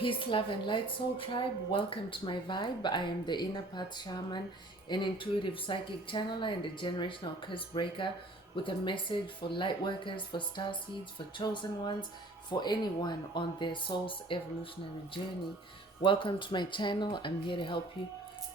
Peace, love, and light, soul tribe. Welcome to my vibe. I am the inner path shaman, an intuitive psychic channeler, and a generational curse breaker with a message for light workers, for star seeds, for chosen ones, for anyone on their soul's evolutionary journey. Welcome to my channel. I'm here to help you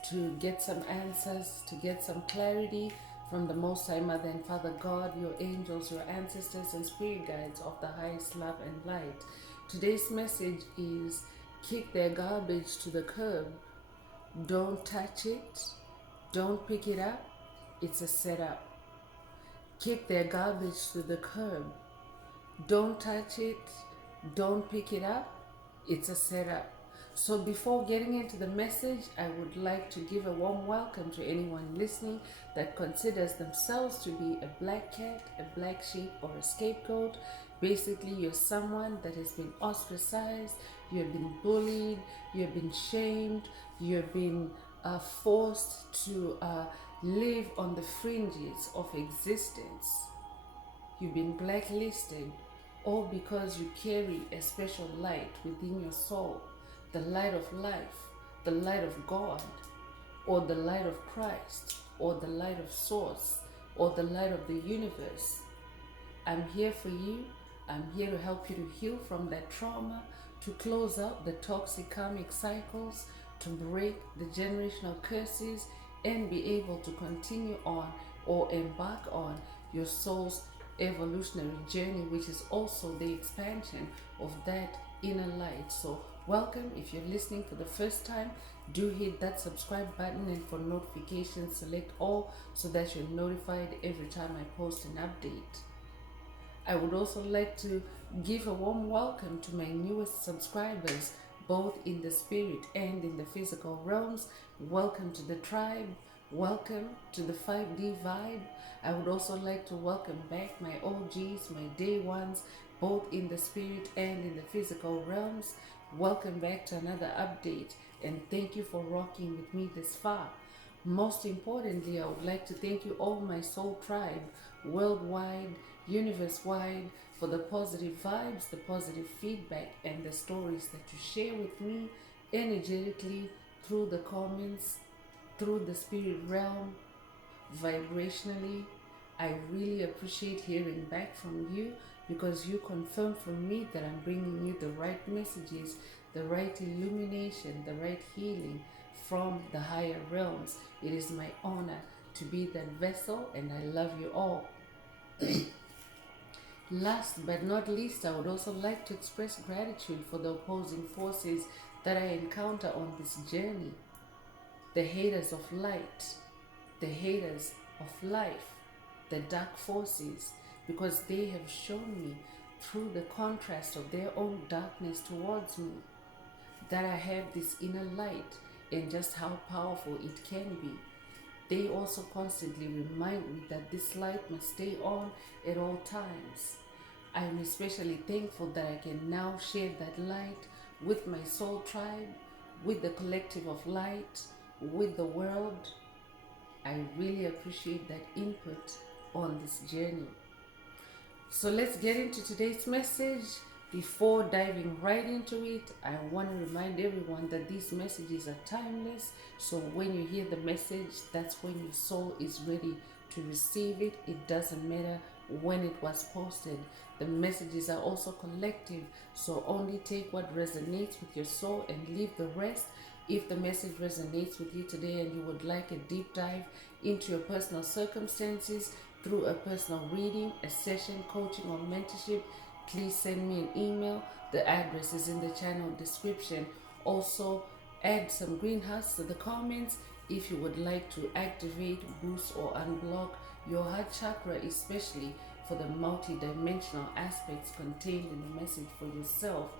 to get some answers, to get some clarity from the Most High Mother and Father God, your angels, your ancestors, and spirit guides of the highest love and light. Today's message is kick their garbage to the curb. Don't touch it. Don't pick it up. It's a setup. Kick their garbage to the curb. Don't touch it. Don't pick it up. It's a setup. So before getting into the message, I would like to give a warm welcome to anyone listening that considers themselves to be a black cat, a black sheep, or a scapegoat. Basically, you're someone that has been ostracized, you have been bullied, you have been shamed, you have been forced to live on the fringes of existence. You've been blacklisted, all because you carry a special light within your soul, the light of life, the light of God, or the light of Christ, or the light of Source, or the light of the universe. I'm here for you. I'm here to help you to heal from that trauma, to close out the toxic karmic cycles, to break the generational curses, and be able to continue on or embark on your soul's evolutionary journey, which is also the expansion of that inner light. So welcome. If you're listening for the first time, do hit that subscribe button, and for notifications select all so that you're notified every time I post an update. I would also like to give a warm welcome to my newest subscribers, both in the spirit and in the physical realms. Welcome to the tribe. Welcome to the 5D vibe. I would also like to welcome back my OGs, my day ones, both in the spirit and in the physical realms. Welcome back to another update, and thank you for rocking with me this far. Most importantly, I would like to thank you all, my soul tribe, worldwide, universe-wide, for the positive vibes, the positive feedback, and the stories that you share with me energetically through the comments, through the spirit realm, vibrationally. I really appreciate hearing back from you, because you confirm for me that I'm bringing you the right messages, the right illumination, the right healing from the higher realms. It is my honor to be that vessel, and I love you all. Last but not least, I would also like to express gratitude for the opposing forces that I encounter on this journey. The haters of light, the haters of life, the dark forces, because they have shown me through the contrast of their own darkness towards me that I have this inner light and just how powerful it can be. They also constantly remind me that this light must stay on at all times. I am especially thankful that I can now share that light with my soul tribe, with the collective of light, with the world. I really appreciate that input on this journey. So let's get into today's message. Before diving right into it, I want to remind everyone that these messages are timeless. So when you hear the message, that's when your soul is ready to receive it. It doesn't matter when it was posted. The messages are also collective, so only take what resonates with your soul and leave the rest. If the message resonates with you today and you would like a deep dive into your personal circumstances through a personal reading, a session, coaching, or mentorship, please send me an email. The address is in the channel description. Also, add some green hearts to the comments if you would like to activate, boost, or unblock your heart chakra, especially for the multi-dimensional aspects contained in the message for yourself.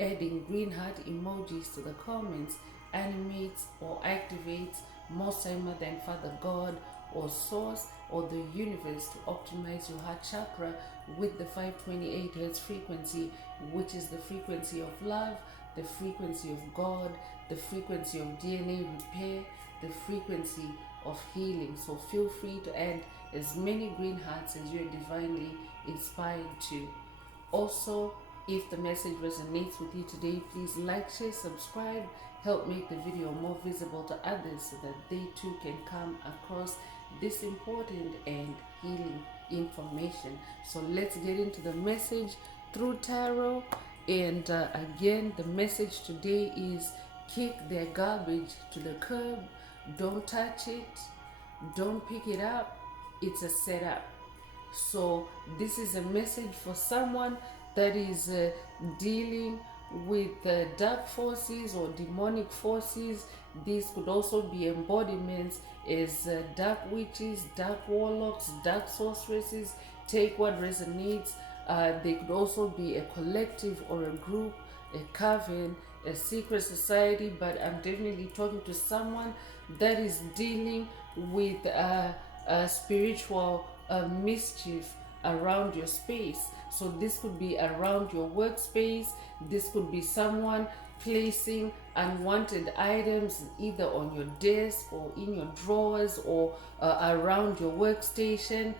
Adding green heart emojis to the comments animates or activates Most High Mother and Father God, or Source, or the universe to optimize your heart chakra with the 528 Hz frequency, which is the frequency of love, the frequency of God, the frequency of DNA repair, the frequency of healing. So feel free to add as many green hearts as you're divinely inspired to. Also, If the message resonates with you today, please like, share, subscribe, help make the video more visible to others so that they too can come across this important and healing information. So let's get into the message through tarot. And again, the message today is kick their garbage to the curb. Don't touch it. Don't pick it up. It's a setup. So this is a message for someone that is dealing with dark forces or demonic forces. These could also be embodiments as dark witches, dark warlocks, dark sorceresses. Take what resonates. They could also be a collective or a group, a coven, a secret society, but I'm definitely talking to someone that is dealing with spiritual mischief around your space. So this could be around your workspace. This could be someone placing unwanted items either on your desk or in your drawers or around your workstation,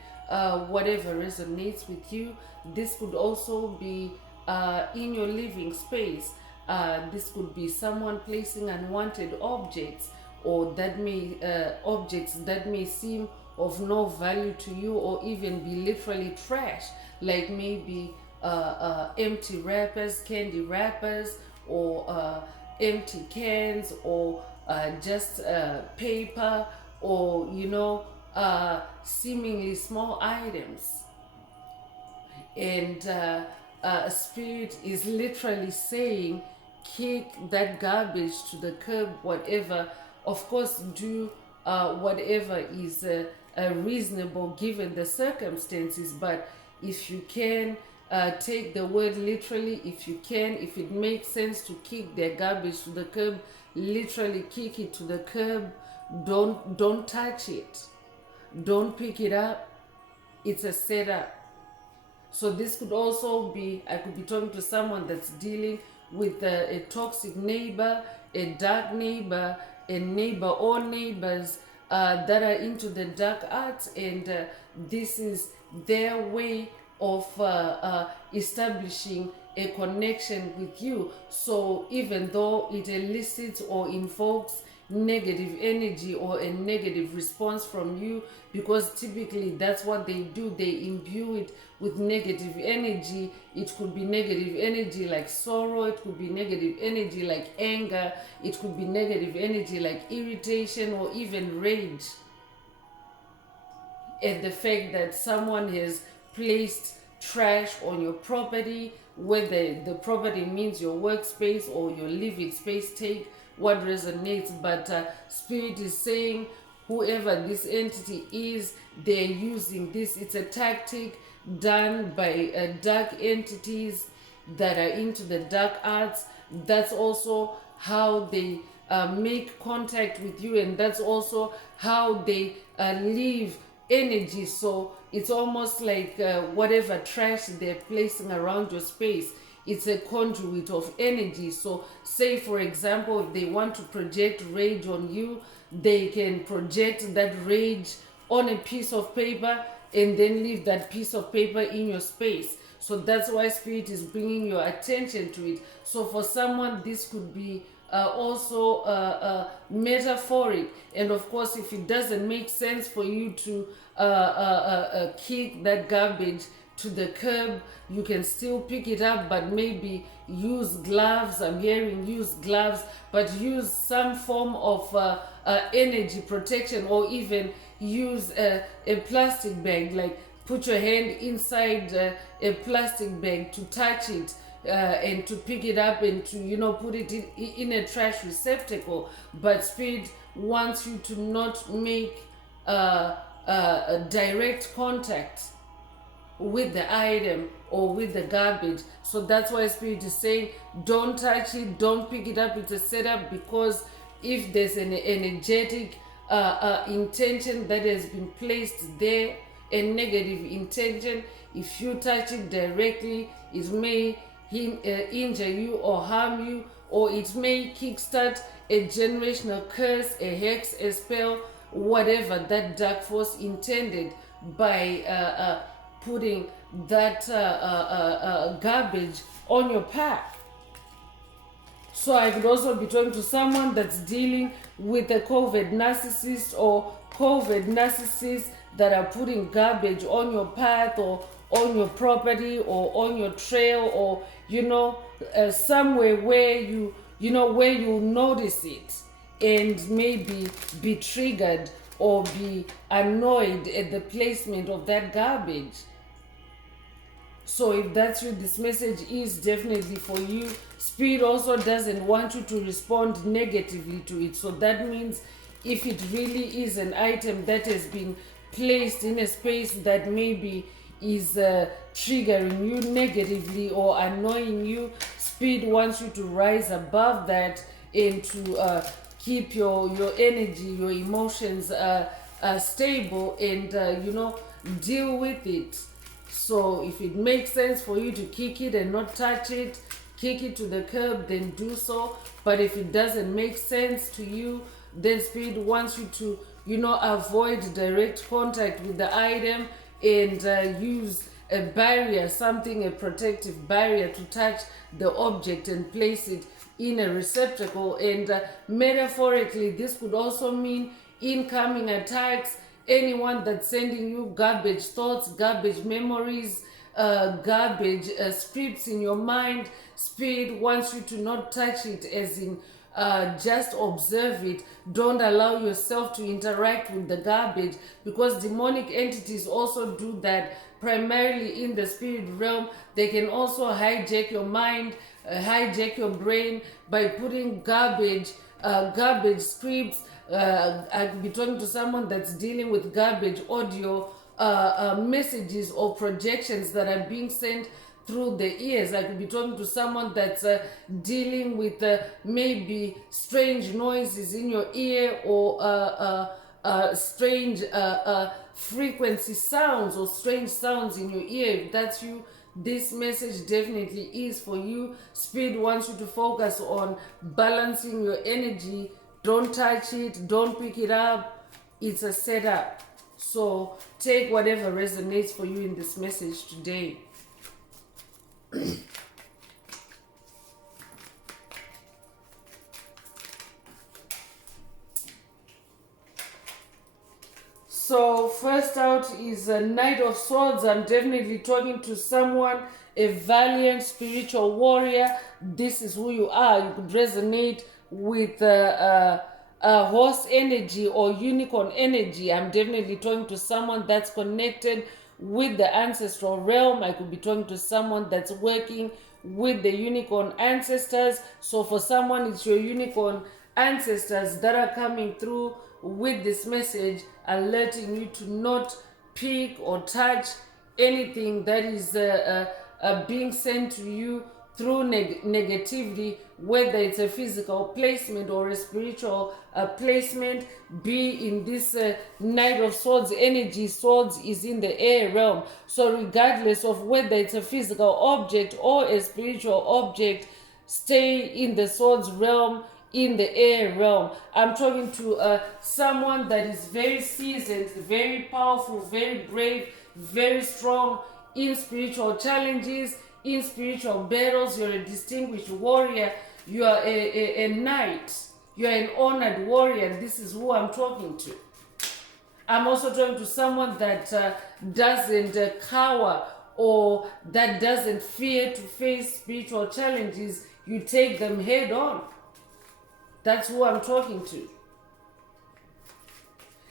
whatever resonates with you. This could also be in your living space. This could be someone placing unwanted objects, or that may objects that may seem of no value to you, or even be literally trash, like maybe empty wrappers, candy wrappers, or empty cans, or just paper, or seemingly small items. And Spirit is literally saying, kick that garbage to the curb, whatever. Of course, do whatever is reasonable given the circumstances, but if you can take the word literally, if it makes sense to kick their garbage to the curb, literally kick it to the curb. Don't touch it. Don't pick it up. It's a setup. So this could also be, I could be talking to someone that's dealing with a toxic neighbor, a dark neighbor, a neighbor or neighbors that are into the dark arts, and this is their way of establishing a connection with you. So even though it elicits or invokes negative energy or a negative response from you, because typically that's what they do, they imbue it with negative energy. It could be negative energy like sorrow, it could be negative energy like anger, it could be negative energy like irritation or even rage at the fact that someone has placed trash on your property, whether the property means your workspace or your living space. Take what resonates, but Spirit is saying whoever this entity is, they're using this. It's a tactic done by dark entities that are into the dark arts. That's also how they make contact with you, and that's also how they leave energy. So it's almost like whatever trash they're placing around your space, it's a conduit of energy. So say for example, if they want to project rage on you, they can project that rage on a piece of paper and then leave that piece of paper in your space. So that's why Spirit is bringing your attention to it. So for someone, this could be also metaphoric. And of course, if it doesn't make sense for you to kick that garbage to the curb, you can still pick it up, but maybe use gloves. I'm hearing use gloves, but use some form of energy protection, or even use a plastic bag, like put your hand inside a plastic bag to touch it and to pick it up and to put it in a trash receptacle. But Spirit wants you to not make a direct contact with the item or with the garbage. So that's why Spirit is saying don't touch it, don't pick it up. It's a setup, because if there's an energetic intention that has been placed there, a negative intention, if you touch it directly, it may injure you or harm you, or it may kickstart a generational curse, a hex, a spell, whatever that dark force intended by putting that garbage on your path. So I could also be talking to someone that's dealing with a COVID narcissist or COVID narcissists that are putting garbage on your path or on your property or on your trail, or somewhere where where you notice it and maybe be triggered or be annoyed at the placement of that garbage. So if that's you, this message is definitely for you. Spirit also doesn't want you to respond negatively to it. So that means if it really is an item that has been placed in a space that maybe is triggering you negatively or annoying you, Spirit wants you to rise above that and to keep your energy, your emotions stable, and deal with it. So if it makes sense for you to kick it and not touch it, kick it to the curb, then do so. But if it doesn't make sense to you, then Spirit wants you to avoid direct contact with the item and use a barrier, a protective barrier, to touch the object and place it in a receptacle. And metaphorically, this could also mean incoming attacks, anyone that's sending you garbage thoughts, garbage memories, garbage scripts in your mind. Spirit wants you to not touch it, as in just observe it. Don't allow yourself to interact with the garbage, because demonic entities also do that, primarily in the spirit realm. They can also hijack your mind, hijack your brain by putting garbage scripts. I could be talking to someone that's dealing with garbage audio messages or projections that are being sent through the ears. I could be talking to someone that's dealing with maybe strange noises in your ear, or strange frequency sounds or strange sounds in your ear. If that's you, this message definitely is for you. Spirit wants you to focus on balancing your energy. Don't touch it, don't pick it up. It's a setup. So take whatever resonates for you in this message today. So first out is a Knight of Swords. I'm definitely talking to someone, a valiant spiritual warrior. This is who you are. You could resonate with horse energy or unicorn energy. I'm definitely talking to someone that's connected with the ancestral realm. I could be talking to someone that's working with the unicorn ancestors. So for someone, it's your unicorn ancestors that are coming through with this message, alerting you to not pick or touch anything that is being sent to you through negativity, whether it's a physical placement or a spiritual placement. Be in this Knight of Swords energy. Swords is in the air realm. So regardless of whether it's a physical object or a spiritual object, stay in the Swords realm, in the air realm. I'm talking to someone that is very seasoned, very powerful, very brave, very strong in spiritual challenges, in spiritual battles. You're a distinguished warrior. You are a knight. You are an honored warrior. This is who I'm talking to. I'm also talking to someone that doesn't cower, or that doesn't fear to face spiritual challenges. You take them head on. That's who I'm talking to.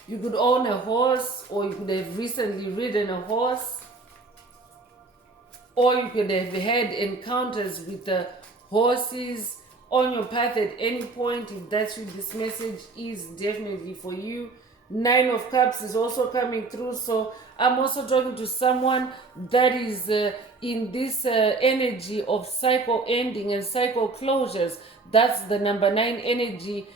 You could own a horse, or you could have recently ridden a horse, or you could have had encounters with the horses on your path at any point. If that's you, this message is definitely for you. 9 of Cups is also coming through. So I'm also talking to someone that is in this energy of cycle ending and cycle closures. That's the number 9 energy.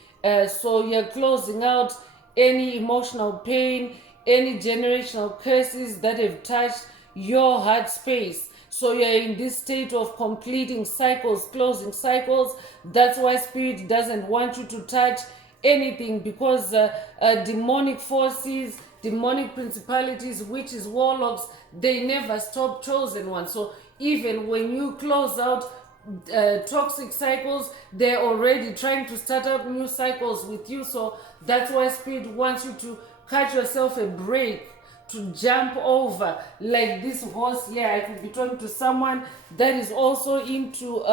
So you're closing out any emotional pain, any generational curses that have touched your heart space. So you're in this state of completing cycles, closing cycles. That's why Spirit doesn't want you to touch anything, because demonic forces, demonic principalities, witches, warlocks, they never stop, chosen ones. So even when you close out toxic cycles, they're already trying to start up new cycles with you. So that's why Spirit wants you to cut yourself a break, to jump over like this horse here. I could be talking to someone that is also into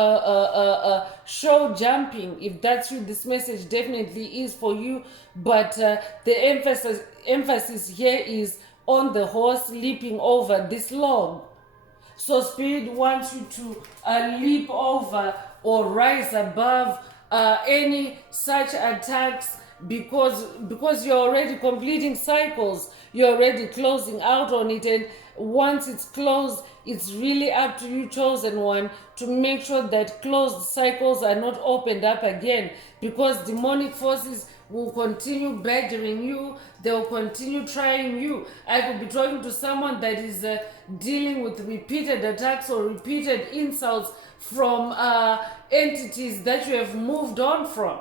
show jumping. If that's you, this message definitely is for you. But the emphasis here is on the horse leaping over this log. So Spirit wants you to leap over or rise above any such attacks, because you're already completing cycles, you're already closing out on it, and once it's closed, it's really up to you, chosen one, to make sure that closed cycles are not opened up again, because demonic forces will continue badgering you, they'll continue trying you. I could be talking to someone that is dealing with repeated attacks or repeated insults from entities that you have moved on from.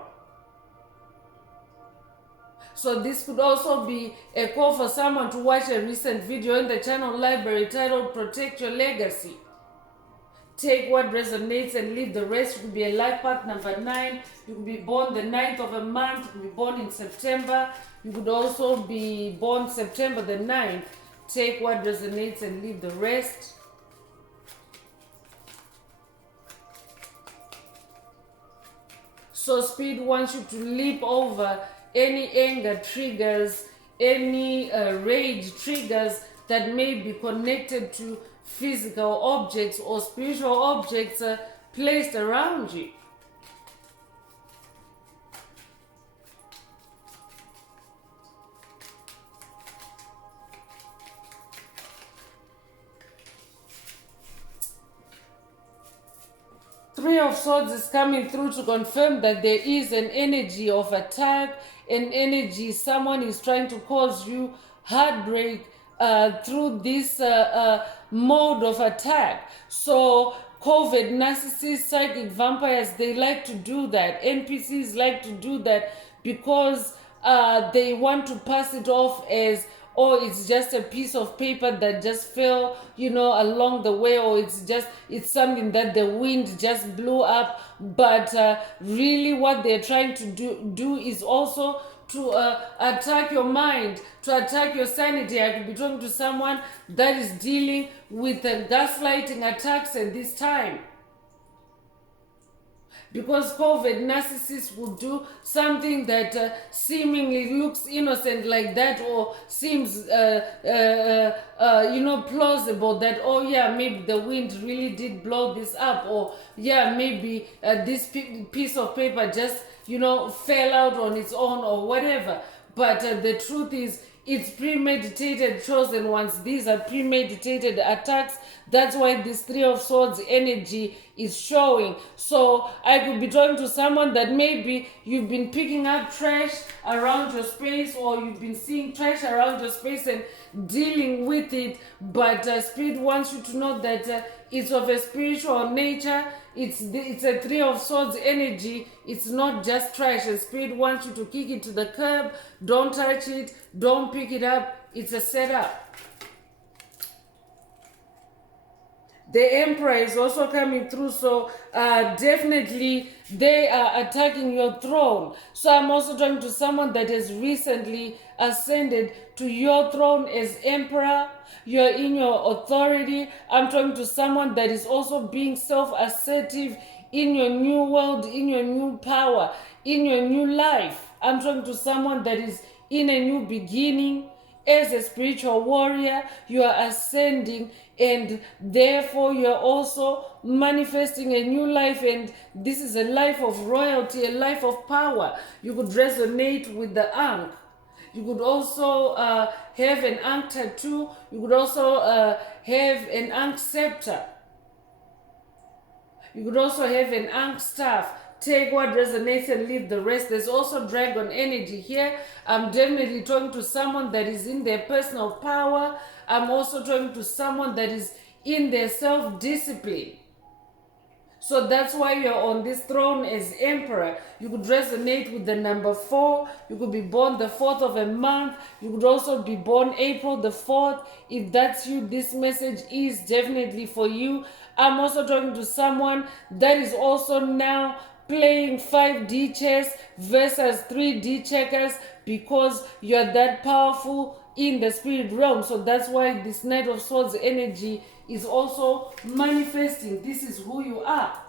So this could also be a call for someone to watch a recent video in the channel library titled Protect Your Legacy. Take what resonates and leave the rest. You could be a life path number 9. You could be born the 9th of a month. You could be born in September. You could also be born September the 9th. Take what resonates and leave the rest. So Spirit wants you to leap over any anger triggers, any rage triggers that may be connected to physical objects or spiritual objects placed around you. Three of Swords is coming through to confirm that there is an energy of attack, an energy someone is trying to cause you heartbreak through this mode of attack. So COVID, narcissists, psychic vampires, they like to do that. NPCs like to do that because they want to pass it off as, or it's just a piece of paper that just fell, along the way, or it's something that the wind just blew up. But really what they're trying to do is also to attack your mind, to attack your sanity. I could be talking to someone that is dealing with gaslighting attacks at this time. Because COVID, narcissists will do something that seemingly looks innocent like that, or seems, plausible, that, oh yeah, maybe the wind really did blow this up, or yeah, maybe this piece of paper just, fell out on its own, or whatever. But the truth is, it's premeditated, chosen ones. These are premeditated attacks. That's why this Three of Swords energy is showing. So I could be talking to someone that maybe you've been picking up trash around your space, or you've been seeing trash around your space and dealing with it. But Spirit wants you to know that it's of a spiritual nature. It's a Three of Swords energy. It's not just trash. And Spirit wants you to kick it to the curb. Don't touch it. Don't pick it up. It's a setup. The Emperor is also coming through. So definitely they are attacking your throne. So I'm also talking to someone that has recently ascended to your throne as Emperor. You're in your authority. I'm talking to someone that is also being self-assertive in your new world, in your new power, in your new life. I'm talking to someone that is in a new beginning. As a spiritual warrior, you are ascending, and therefore you are also manifesting a new life, and this is a life of royalty, a life of power. You could resonate with the Ankh. You could also have an Ankh tattoo. You could also have an Ankh scepter. You could also have an Ankh staff. Take what resonates and leave the rest. There's also dragon energy here. I'm definitely talking to someone that is in their personal power. I'm also talking to someone that is in their self-discipline. So that's why you're on this throne as emperor. You could resonate with the number 4. You could be born the 4th of a month. You could also be born April the 4th. If that's you, this message is definitely for you. I'm also talking to someone that is also now playing 5D chess versus 3D checkers, because you're that powerful in the spirit realm. So that's why this Knight of Swords energy is also manifesting. This is who you are.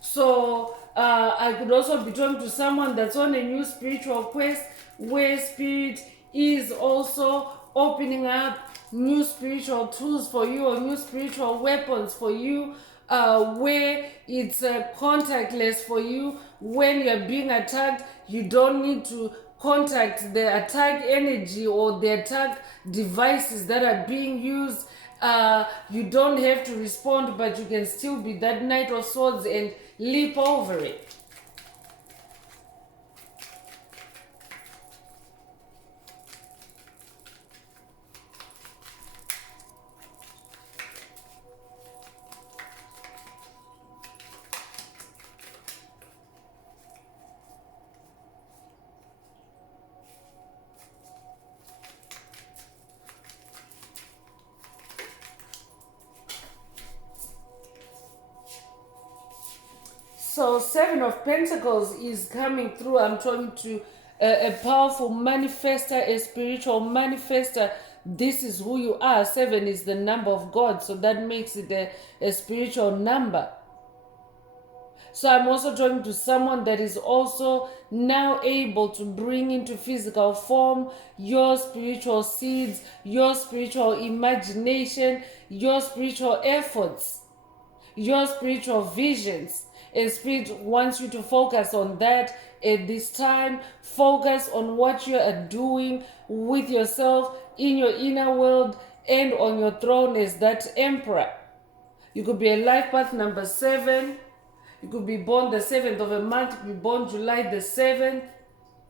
So I could also be talking to someone that's on a new spiritual quest, where spirit is also opening up new spiritual tools for you, or new spiritual weapons for you, where it's contactless for you. When you're being attacked, you don't need to contact the attack energy or the attack devices that are being used. You don't have to respond, but you can still be that Knight of Swords and leap over it. So 7 of Pentacles is coming through. I'm talking to a powerful manifester, a spiritual manifester. This is who you are. 7 is the number of God, so that makes it a spiritual number. So I'm also talking to someone that is also now able to bring into physical form your spiritual seeds, your spiritual imagination, your spiritual efforts, your spiritual visions. And Spirit wants you to focus on that at this time. Focus on what you are doing with yourself in your inner world and on your throne as that emperor. You could be a life path number 7. You could be born the 7th of a month. You could be born July the 7th.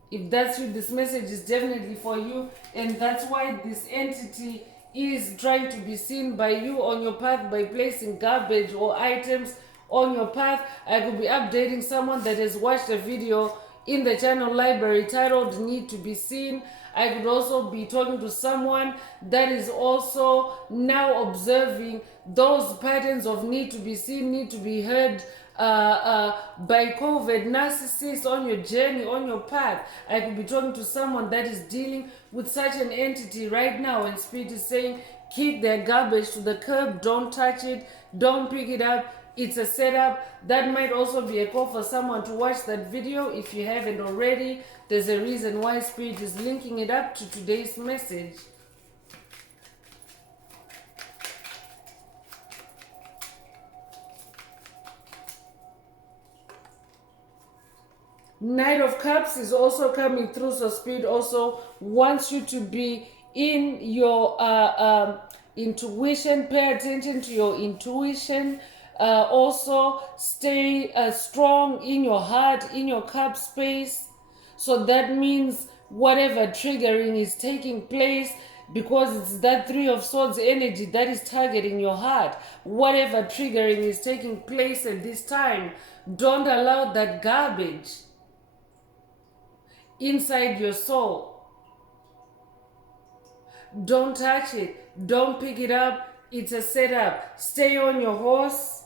If that's you, this message is definitely for you. And that's why this entity is trying to be seen by you on your path by placing garbage or items on your path. I could be updating someone that has watched a video in the channel library titled Need to Be Seen. I could also be talking to someone that is also now observing those patterns of need to be seen, need to be heard by COVID narcissists on your journey, on your path. I could be talking to someone that is dealing with such an entity right now, and Spirit is saying, keep their garbage to the curb, don't touch it, don't pick it up. It's a setup. That might also be a call for someone to watch that video if you haven't already. There's a reason why Spirit is linking it up to today's message. Knight of Cups is also coming through, so Spirit also wants you to be in your intuition. Pay attention to your intuition. Also stay strong in your heart, in your cup space. So that means whatever triggering is taking place, because it's that 3 of Swords energy that is targeting your heart. Whatever triggering is taking place at this time, don't allow that garbage inside your soul. Don't touch it. Don't pick it up. It's a setup. Stay on your horse.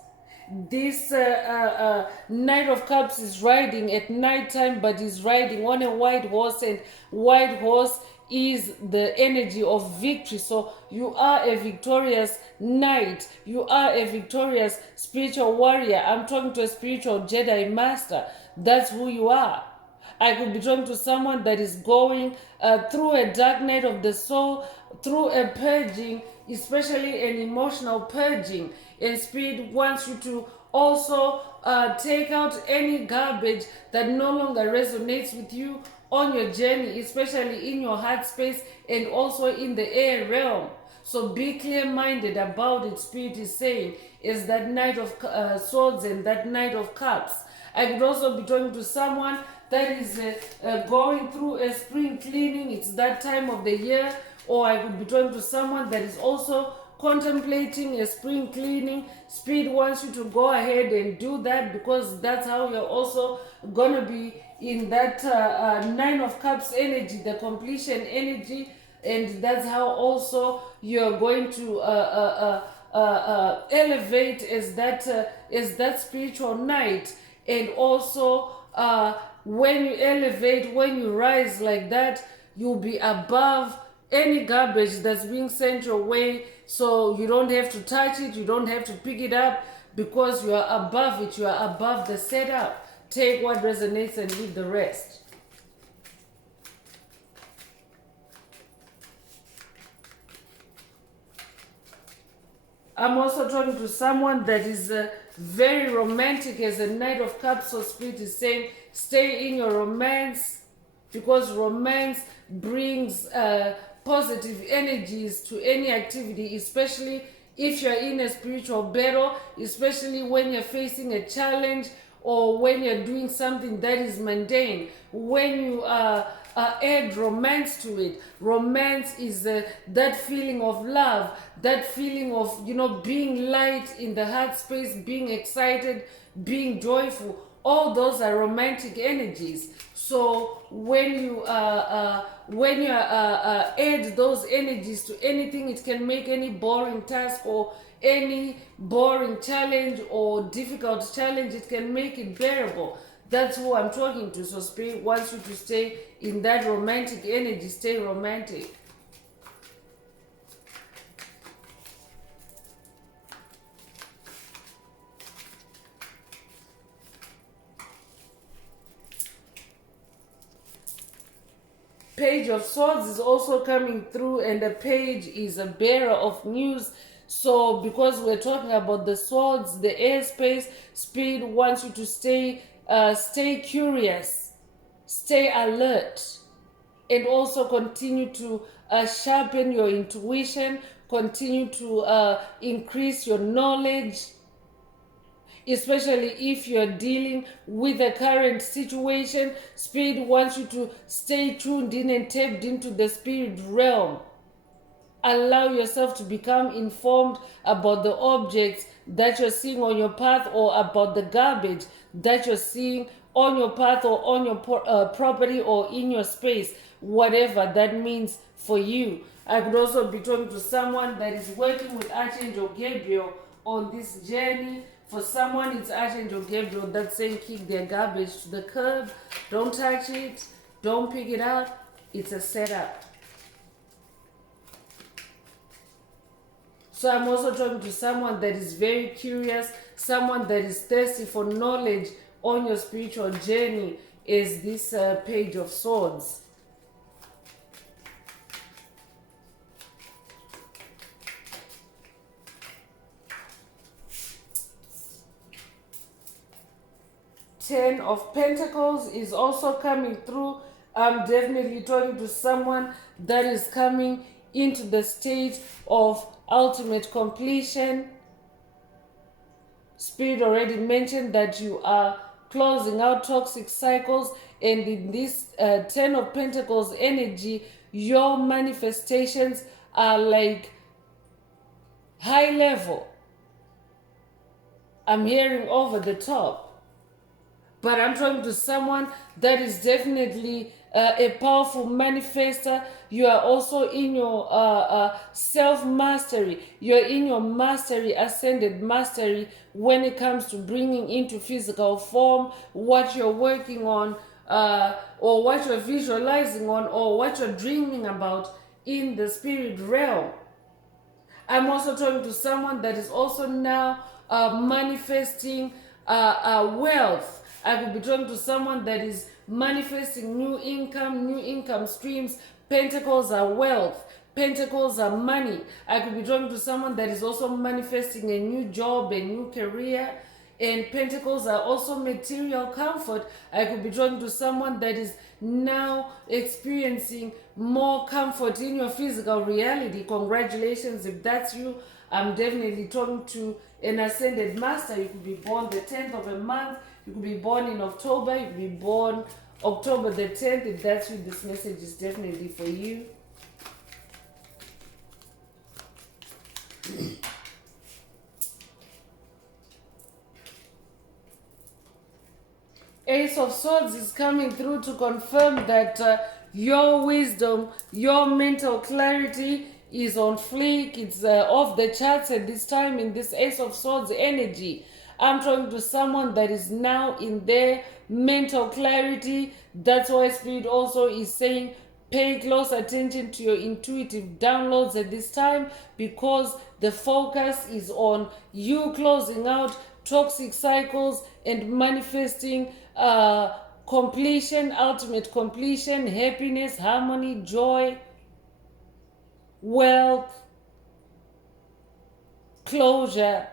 This Knight of Cups is riding at night time, but is riding on a white horse, and white horse is the energy of victory. So you are a victorious knight. You are a victorious spiritual warrior. I'm talking to a spiritual Jedi master. That's who you are. I could be talking to someone that is going through a dark night of the soul, through a purging, especially an emotional purging. And Spirit wants you to also take out any garbage that no longer resonates with you on your journey, especially in your heart space and also in the air realm. So be clear-minded about it, Spirit is saying, is that Knight of Swords and that Knight of Cups. I could also be talking to someone that is going through a spring cleaning. It's that time of the year. Or I could be talking to someone that is also contemplating a spring cleaning, Spirit wants you to go ahead and do that, because that's how you're also going to be in that Nine of Cups energy, the completion energy, and that's how also you're going to elevate as that spiritual knight. And also when you elevate, when you rise like that, you'll be above any garbage that's being sent your way, so you don't have to touch it, you don't have to pick it up, because you are above it, you are above the setup. Take what resonates and leave the rest. I'm also talking to someone that is very romantic as a Knight of Cups. So Spirit is saying, stay in your romance, because romance brings positive energies to any activity, especially if you're in a spiritual battle, especially when you're facing a challenge, or when you're doing something that is mundane. When you add romance to it, romance is that feeling of love, that feeling of, being light in the heart space, being excited, being joyful. All those are romantic energies. So when you add those energies to anything, it can make any boring task or any boring challenge or difficult challenge, it can make it bearable. That's who I'm talking to. So Spirit wants you to stay in that romantic energy. Stay romantic. Page of Swords is also coming through, and the page is a bearer of news. So because we're talking about the swords, the airspace, Spirit wants you to stay curious, stay alert, and also continue to sharpen your intuition, continue to increase your knowledge, especially if you're dealing with the current situation. Spirit wants you to stay tuned in and tapped into the spirit realm. Allow yourself to become informed about the objects that you're seeing on your path, or about the garbage that you're seeing on your path, or on your property, or in your space, whatever that means for you. I could also be talking to someone that is working with Archangel Gabriel on this journey. For someone, it's Archangel Gabriel that's saying kick their garbage to the curb. Don't touch it. Don't pick it up. It's a setup. So I'm also talking to someone that is very curious, someone that is thirsty for knowledge on your spiritual journey, is this Page of Swords. Ten of Pentacles is also coming through. I'm definitely talking to someone that is coming into the state of ultimate completion. Spirit already mentioned that you are closing out toxic cycles, and in this Ten of Pentacles energy, your manifestations are like high level. I'm hearing over the top. But I'm talking to someone that is definitely a powerful manifester. You are also in your self-mastery. You're in your mastery, ascended mastery, when it comes to bringing into physical form what you're working on, or what you're visualizing on, or what you're dreaming about in the spirit realm. I'm also talking to someone that is also now manifesting wealth. I could be talking to someone that is manifesting new income streams. Pentacles are wealth. Pentacles are money. I could be talking to someone that is also manifesting a new job, a new career. And Pentacles are also material comfort. I could be talking to someone that is now experiencing more comfort in your physical reality. Congratulations if that's you. I'm definitely talking to an ascended master. You could be born the 10th of a month. You could be born in October. You could be born October the 10th. If that's you, this message is definitely for you. Ace of Swords is coming through to confirm that your wisdom, your mental clarity is on fleek. It's off the charts at this time in this Ace of Swords energy. I'm talking to someone that is now in their mental clarity. That's why Spirit also is saying pay close attention to your intuitive downloads at this time, because the focus is on you closing out toxic cycles and manifesting completion, ultimate completion, happiness, harmony, joy, wealth, closure,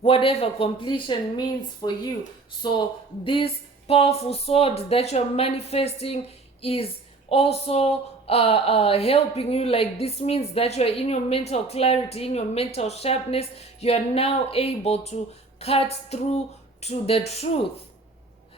whatever completion means for you. So this powerful sword that you're manifesting is also helping you. Like, this means that you're in your mental clarity, in your mental sharpness. You are now able to cut through to the truth.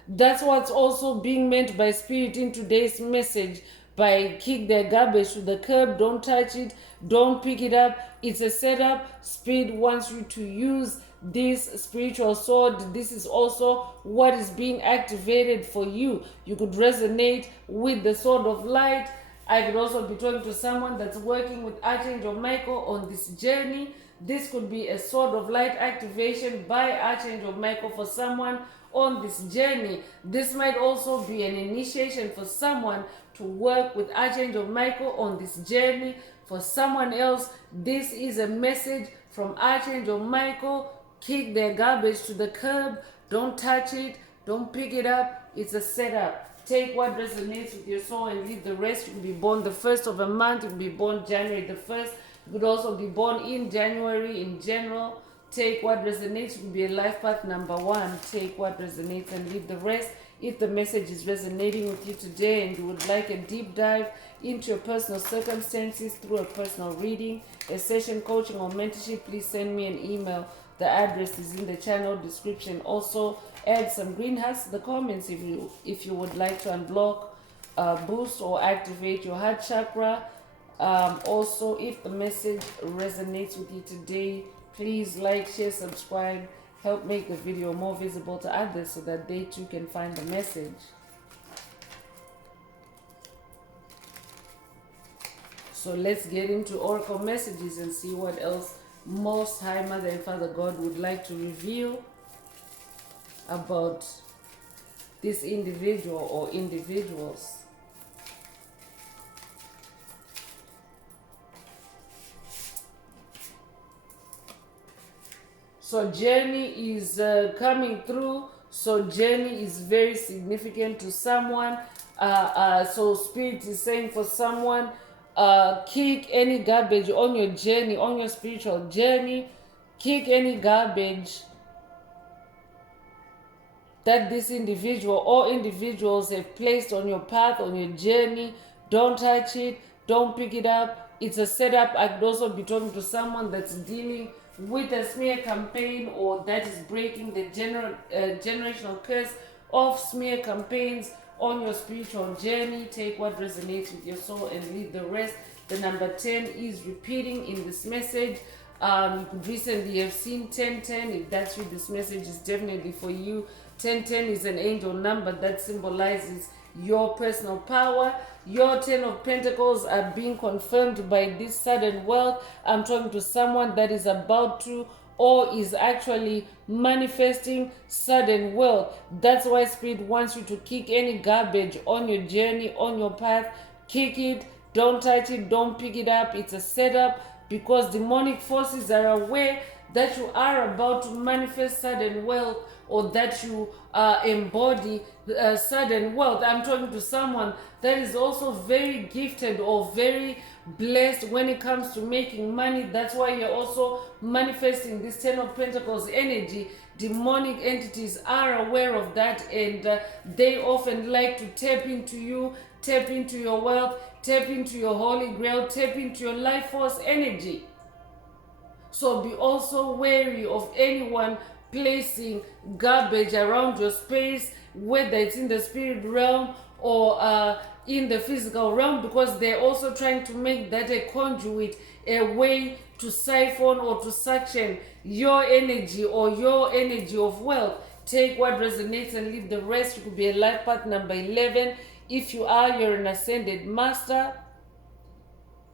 That's what's also being meant by Spirit in today's message. By kick their garbage to the curb, don't touch it, don't pick it up. It's a setup. Spirit wants you to use this spiritual sword. This is also what is being activated for you. You could resonate with the sword of light. I could also be talking to someone that's working with Archangel Michael on this journey. This could be a sword of light activation by Archangel Michael for someone on this journey. This might also be an initiation for someone to work with Archangel Michael on this journey. For someone else, this is a message from Archangel Michael. Kick their garbage to the curb. Don't touch it. Don't pick it up. It's a setup. Take what resonates with your soul and leave the rest. You can be born the 1st of a month. You can be born January the 1st. You could also be born in January in general. Take what resonates. You can be a life path number 1. Take what resonates and leave the rest. If the message is resonating with you today and you would like a deep dive into your personal circumstances through a personal reading, a session, coaching, or mentorship, please send me an email. The address is in the channel description. Also, add some green hearts to the comments if you would like to unblock, boost, or activate your heart chakra. Also, if the message resonates with you today, please like, share, subscribe. Help make the video more visible to others so that they too can find the message. So let's get into Oracle messages and see what else Most High Mother and Father God would like to reveal about this individual or individuals. So journey is coming through. So journey is very significant to someone. So Spirit is saying for someone, kick any garbage on your journey, on your spiritual journey. Kick any garbage that this individual or individuals have placed on your path, on your journey. Don't touch it. Don't pick it up. It's a setup. I could also be talking to someone that's dealing with a smear campaign, or that is breaking the generational curse of smear campaigns on your spiritual journey. Take what resonates with your soul and leave the rest. The number 10 is repeating in this message. You could recently have seen 1010. If that's you, this message is definitely for you. 1010 is an angel number that symbolizes your personal power. Your 10 of Pentacles are being confirmed by this sudden wealth. I'm talking to someone that is about to or is actually manifesting sudden wealth. That's why Spirit wants you to kick any garbage on your journey, on your path. Kick it. Don't touch it. Don't pick it up. It's a setup, because demonic forces are aware that you are about to manifest sudden wealth, or that you embody sudden wealth. I'm talking to someone that is also very gifted or very blessed when it comes to making money. That's why you're also manifesting this 10 of Pentacles energy. Demonic entities are aware of that, and they often like to tap into you, tap into your wealth, tap into your holy grail, tap into your life force energy. So be also wary of anyone placing garbage around your space, whether it's in the spirit realm or in the physical realm, because they're also trying to make that a conduit, a way to siphon or to suction your energy or your energy of wealth. Take what resonates and leave the rest. You could be a life path number 11. If you are, you're an ascended master.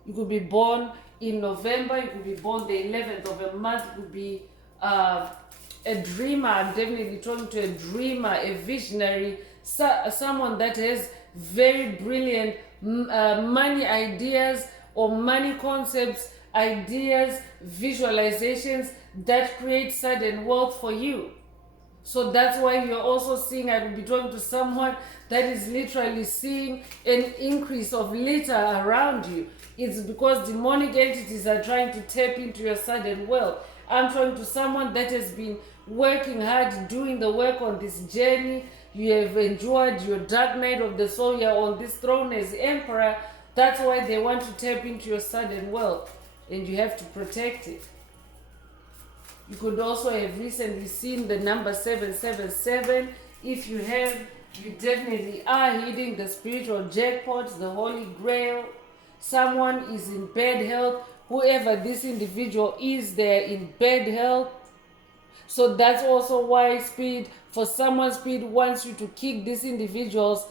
You could be born in November. You could be born the 11th of a month. You could be a dreamer. I'm definitely talking to a dreamer, a visionary, someone that has very brilliant money ideas or money concepts, ideas, visualizations that create sudden wealth for you. So that's why you're also seeing, I will be talking to someone that is literally seeing an increase of litter around you. It's because demonic entities are trying to tap into your sudden wealth. I'm talking to someone that has been working hard, doing the work on this journey. You have enjoyed your dark night of the soul. You're on this throne as emperor. That's why they want to tap into your sudden wealth, and you have to protect it. You could also have recently seen the number 777. If you have, you definitely are hitting the spiritual jackpots, the holy grail. Someone is in bad health. Whoever this individual is, they're in bad health. So that's also why Spirit wants you to kick this individual's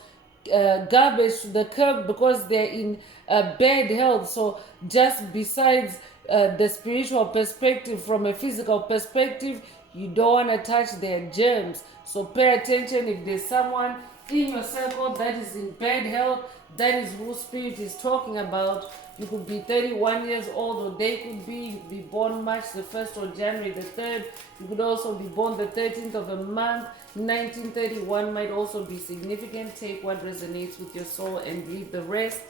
garbage to the curb, because they're in bad health. So just besides the spiritual perspective, from a physical perspective, you don't want to touch their germs. So pay attention. If there's someone in your circle that is in bad health, that is who Spirit is talking about. You could be 31 years old, or they could be born March the 1st or January the 3rd. You could also be born the 13th of a month. 1931 might also be significant. Take what resonates with your soul and leave the rest.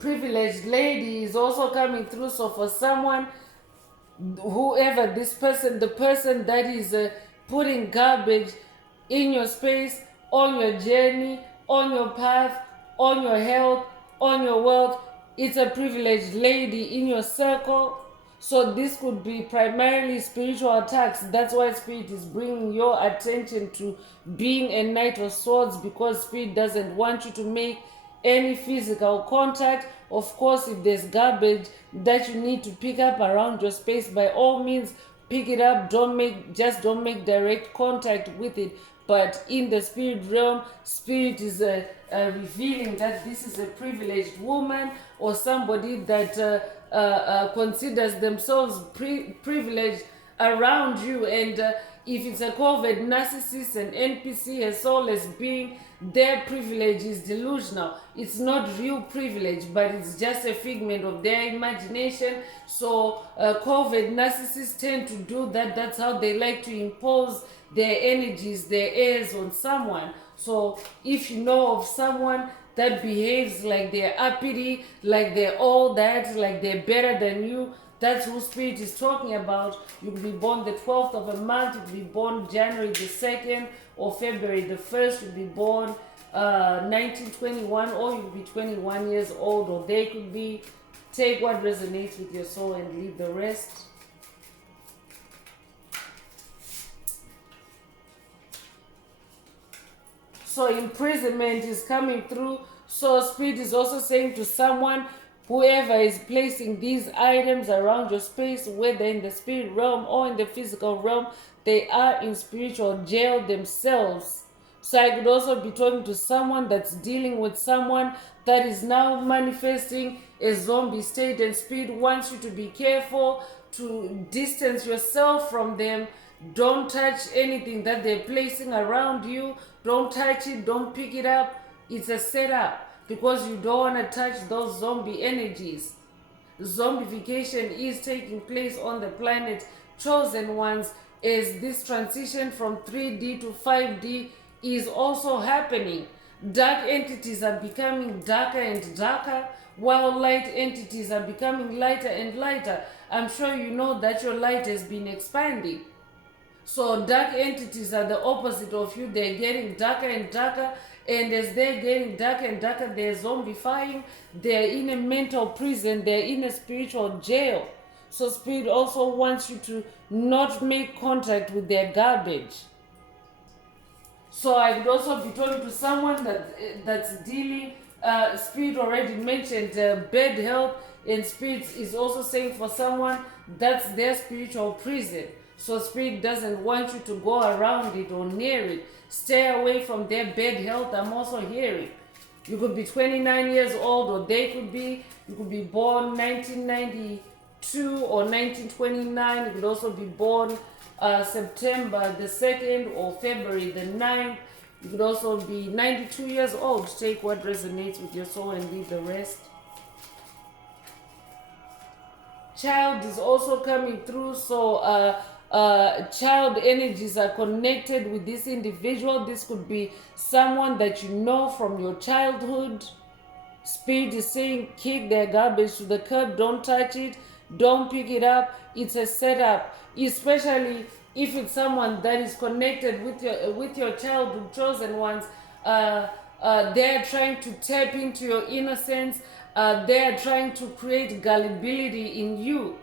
Privileged lady is also coming through. So for someone, whoever this person, the person that is putting garbage in your space, on your journey, on your path, on your health, on your wealth, it's a privileged lady in your circle. So this could be primarily spiritual attacks. That's why Spirit is bringing your attention to being a Knight of Swords, because Spirit doesn't want you to make any physical contact. Of course, if there's garbage that you need to pick up around your space, by all means pick it up. Don't make direct contact with it. But in the spirit realm, Spirit is revealing that this is a privileged woman, or somebody that considers themselves privileged around you. And if it's a covert narcissist, an NPC, a soulless being, their privilege is delusional. It's not real privilege, but it's just a figment of their imagination. So covert narcissists tend to do that. That's how they like to impose their energies, their airs on someone. So if you know of someone that behaves like they're uppity, like they're all that, like they're better than you, that's who Spirit is talking about. You could be born the 12th of a month. You could be born January the 2nd or February the 1st. You could be born 1921, or you could be 21 years old, or they could be. Take what resonates with your soul and leave the rest. So imprisonment is coming through. So Spirit is also saying to someone, whoever is placing these items around your space, whether in the spirit realm or in the physical realm, they are in spiritual jail themselves. So I could also be talking to someone that's dealing with someone that is now manifesting a zombie state, and Spirit wants you to be careful, to distance yourself from them. Don't touch anything that they're placing around you. Don't touch it. Don't pick it up. It's a setup, because you don't want to touch those zombie energies. Zombification is taking place on the planet Chosen Ones, as this transition from 3D to 5D is also happening. Dark entities are becoming darker and darker, while light entities are becoming lighter and lighter. I'm sure you know that your light has been expanding. So dark entities are the opposite of you. They're getting darker and darker. And as they're getting darker and darker, they're zombifying. They're in a mental prison. They're in a spiritual jail. So Spirit also wants you to not make contact with their garbage. So I could also be talking to someone that's dealing Spirit already mentioned bad health, and Spirit is also saying for someone that's their spiritual prison. So Spirit doesn't want you to go around it or near it. Stay away from their bad health. I'm also hearing. You could be 29 years old, or you could be born 1992 or 1929. You could also be born September the 2nd or February the 9th. You could also be 92 years old. Take what resonates with your soul and leave the rest. Child is also coming through, so child energies are connected with this individual. This could be someone that you know from your childhood. Spirit is saying kick their garbage to the curb, don't touch it, don't pick it up. It's a setup, especially if it's someone that is connected with your childhood chosen ones. They're trying to tap into your innocence. They're trying to create gullibility in you.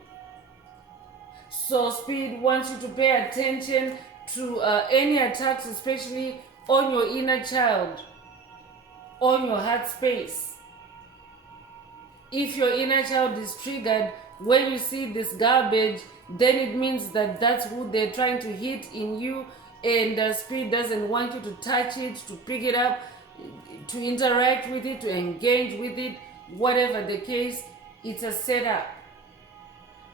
So Spirit wants you to pay attention to any attacks, especially on your inner child, on your heart space. If your inner child is triggered when you see this garbage, then it means that that's who they're trying to hit in you, and the Spirit doesn't want you to touch it, to pick it up, to interact with it, to engage with it. Whatever the case, it's a setup.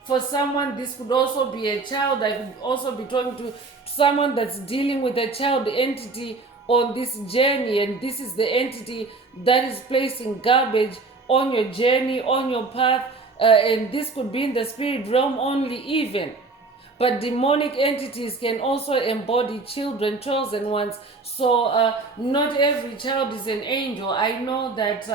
For someone, this could also be a child. I could also be talking to someone that's dealing with a child entity on this journey, and this is the entity that is placing garbage on your journey, on your path, and this could be in the spirit realm only even. But demonic entities can also embody children, chosen ones. So not every child is an angel. I know that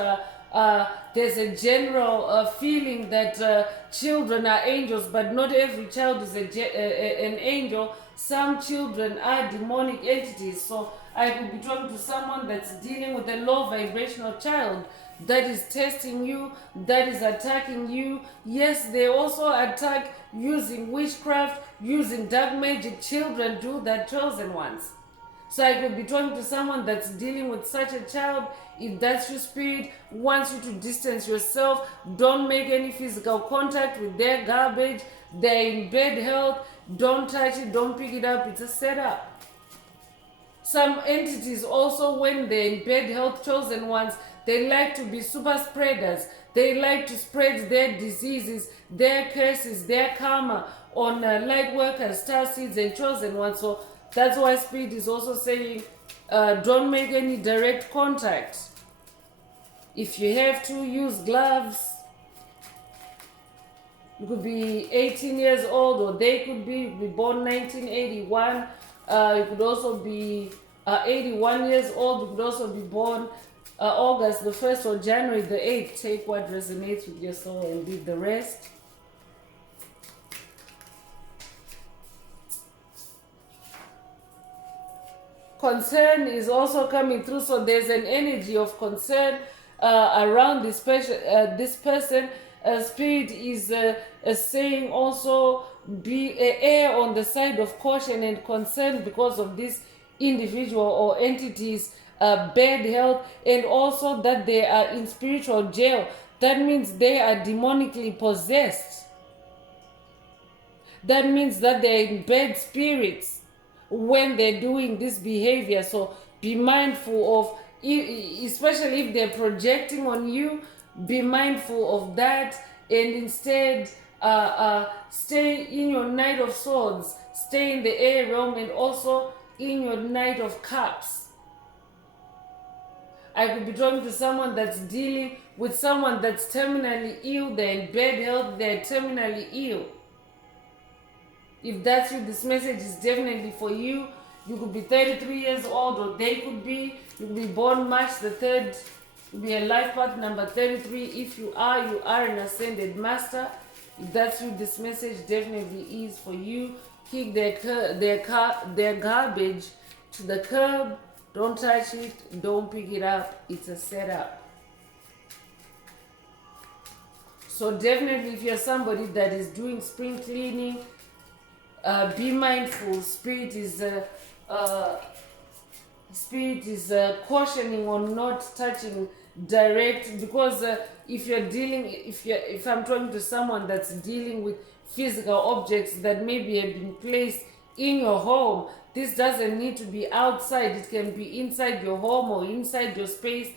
there's a general feeling that children are angels, but not every child is an angel. Some children are demonic entities. So I could be talking to someone that's dealing with a low vibrational child that is testing you, that is attacking you. Yes, they also attack using witchcraft, using dark magic. Children do that, chosen ones. So I could be talking to someone that's dealing with such a child. If that's your spirit, wants you to distance yourself, don't make any physical contact with their garbage. They're in bad health, don't touch it, don't pick it up. It's a setup. Some entities also, when they're in bad health, chosen ones, they like to be super spreaders. They like to spread their diseases, their curses, their karma on light workers, star seeds, and chosen ones. So that's why Spirit is also saying, don't make any direct contact. If you have to, use gloves. You could be 18 years old, or they could be born 1981. You could also be 81 years old. You could also be born August the 1st or January the 8th. Take what resonates with your soul and leave the rest. Concern is also coming through, so there's an energy of concern around this person. Spirit is saying also be err on the side of caution and concern because of this individual or entity's bad health, and also that they are in spiritual jail. That means they are demonically possessed. That means that they're in bad spirits when they're doing this behavior. So be mindful of, especially if they're projecting on you, be mindful of that, and instead stay in your Knight of Swords, stay in the air realm, and also in your Knight of Cups. I could be talking to someone that's dealing with someone that's terminally ill. They're in bad health, they're terminally ill. If that's you, this message is definitely for you. You could be 33 years old, or they could be. You could be born March the 3rd. You'll be a life path number 33. If you are an ascended master. If that's you, this message definitely is for you. Kick their garbage to the curb. Don't touch it. Don't pick it up. It's a setup. So definitely, if you're somebody that is doing spring cleaning, be mindful. Spirit is cautioning on not touching direct, because if I'm talking to someone that's dealing with physical objects that maybe have been placed in your home, this doesn't need to be outside. It can be inside your home or inside your space.